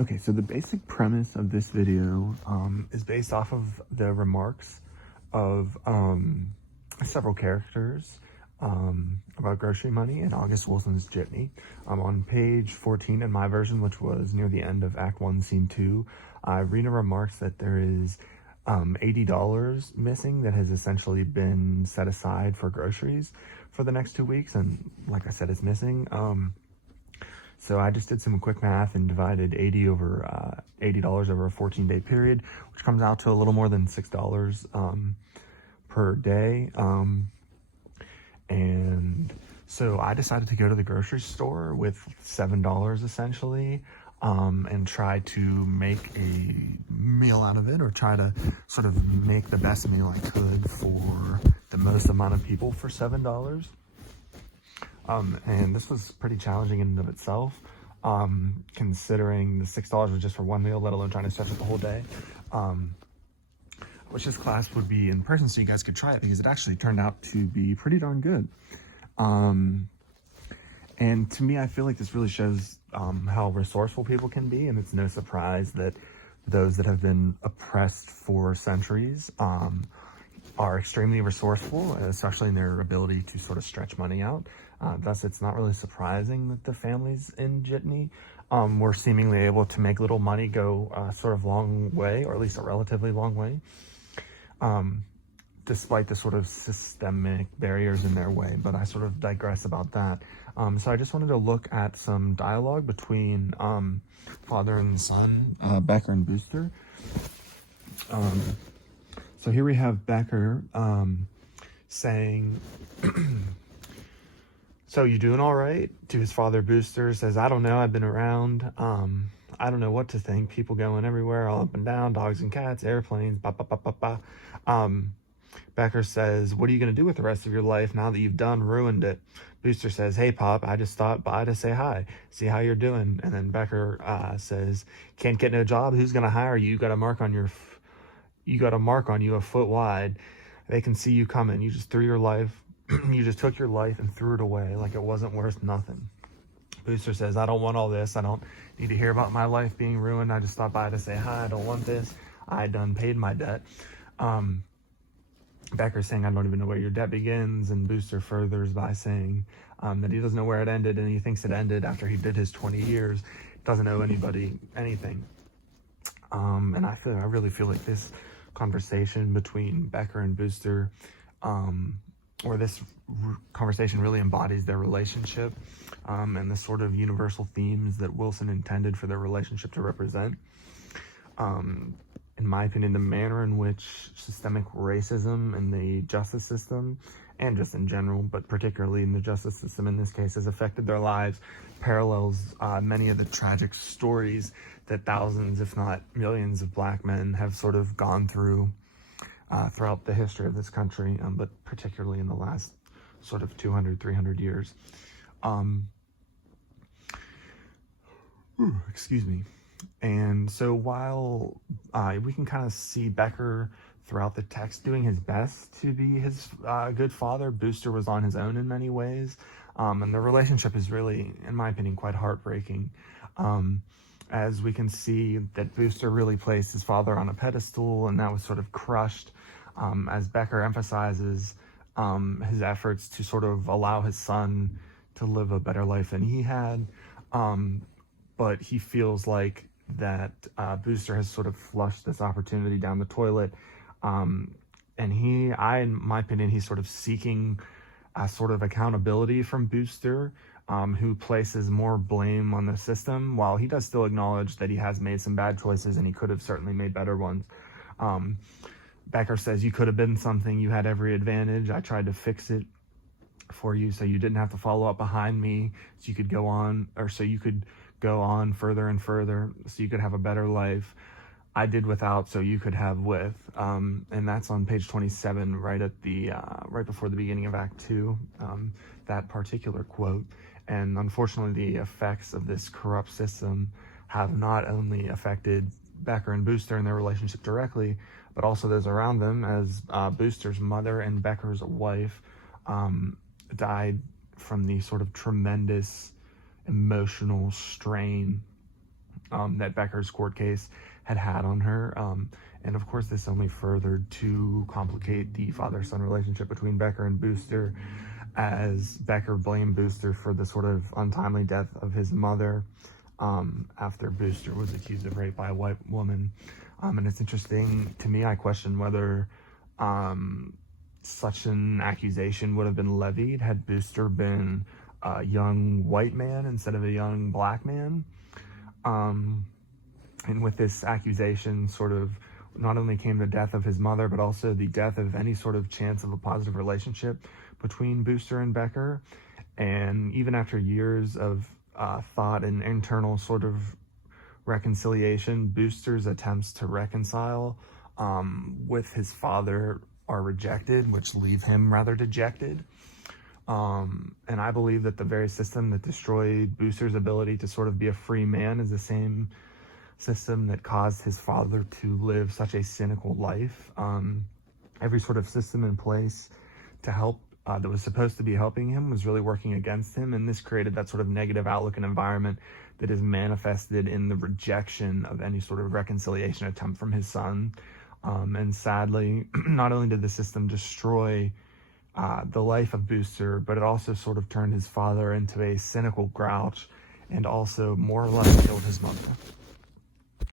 Okay, so the basic premise of this video is based off of the remarks of several characters about grocery money in August Wilson's Jitney. On page 14 in my version, which was near the end of Act 1, Scene 2, Rena remarks that there is $80 missing that has essentially been set aside for groceries for the next 2 weeks, and like I said, it's missing. So I just did some quick math and divided $80 over a 14-day period, which comes out to a little more than $6 per day. And so I decided to go to the grocery store with $7 essentially, and try to make a meal out of it, or try to sort of make the best meal I could for the most amount of people for $7. And this was pretty challenging in and of itself, considering the $6 was just for one meal, let alone trying to stretch it the whole day. I wish this class would be in person so you guys could try it, because it actually turned out to be pretty darn good. And to me, I feel like this really shows how resourceful people can be, and it's no surprise that those that have been oppressed for centuries are extremely resourceful, especially in their ability to sort of stretch money out. Thus, it's not really surprising that the families in Jitney were seemingly able to make little money go sort of long way, or at least a relatively long way, despite the sort of systemic barriers in their way. But I sort of digress about that. So I just wanted to look at some dialogue between father and son, Becker and Booster. So here we have Becker saying, "So you doing all right?" To his father, Booster says, "I don't know, I've been around. I don't know what to think. People going everywhere, all up and down, dogs and cats, airplanes, ba ba ba ba ba." Becker says, "What are you going to do with the rest of your life now that you've ruined it?" Booster says, "Hey, Pop, I just stopped by to say hi, see how you're doing." And then Becker says, "Can't get no job? Who's going to hire you? You got a mark on you a foot wide. They can see you coming. You just threw your life, you just took your life and threw it away like it wasn't worth nothing." Booster says, "I don't want all this. I don't need to hear about my life being ruined. I just stopped by to say hi. I don't want this. I done paid my debt." Becker's saying, "I don't even know where your debt begins." And Booster furthers by saying that he doesn't know where it ended, and he thinks it ended after he did his 20 years. Doesn't owe anybody anything. And I really feel like this conversation between Becker and Booster, or this conversation really embodies their relationship, and the sort of universal themes that Wilson intended for their relationship to represent. In my opinion, the manner in which systemic racism in the justice system, and just in general, but particularly in the justice system in this case, has affected their lives, parallels many of the tragic stories that thousands, if not millions, of Black men have sort of gone through throughout the history of this country, but particularly in the last sort of 200, 300 years. Excuse me. And so while we can kind of see Becker throughout the text doing his best to be his good father, Booster was on his own in many ways. And the relationship is really, in my opinion, quite heartbreaking. As we can see that Booster really placed his father on a pedestal, and that was sort of crushed, as Becker emphasizes his efforts to sort of allow his son to live a better life than he had. But he feels like that Booster has sort of flushed this opportunity down the toilet. And in my opinion, he's sort of seeking a sort of accountability from Booster, who places more blame on the system, while he does still acknowledge that he has made some bad choices and he could have certainly made better ones. Becker says, "You could have been something. You had every advantage. I tried to fix it for you so you didn't have to follow up behind me, so you could go on further and further, so you could have a better life. I did without so you could have with." And that's on page 27, right before the beginning of Act 2, that particular quote. And unfortunately, the effects of this corrupt system have not only affected Becker and Booster and their relationship directly, but also those around them, as Booster's mother and Becker's wife died from the sort of tremendous emotional strain that Becker's court case had on her. And of course, this only furthered to complicate the father-son relationship between Becker and Booster, as Becker blamed Booster for the sort of untimely death of his mother after Booster was accused of rape by a white woman. And it's interesting to me, I question whether such an accusation would have been levied had Booster been a young white man instead of a young black man. And with this accusation, sort of not only came the death of his mother, but also the death of any sort of chance of a positive relationship between Booster and Becker. And even after years of thought and internal sort of reconciliation, Booster's attempts to reconcile with his father are rejected, which leave him rather dejected. And I believe that the very system that destroyed Booster's ability to sort of be a free man is the same system that caused his father to live such a cynical life. Every sort of system in place to help that was supposed to be helping him was really working against him, and this created that sort of negative outlook and environment that is manifested in the rejection of any sort of reconciliation attempt from his son. And sadly, not only did the system destroy the life of Booster, but it also sort of turned his father into a cynical grouch and also more or less killed his mother.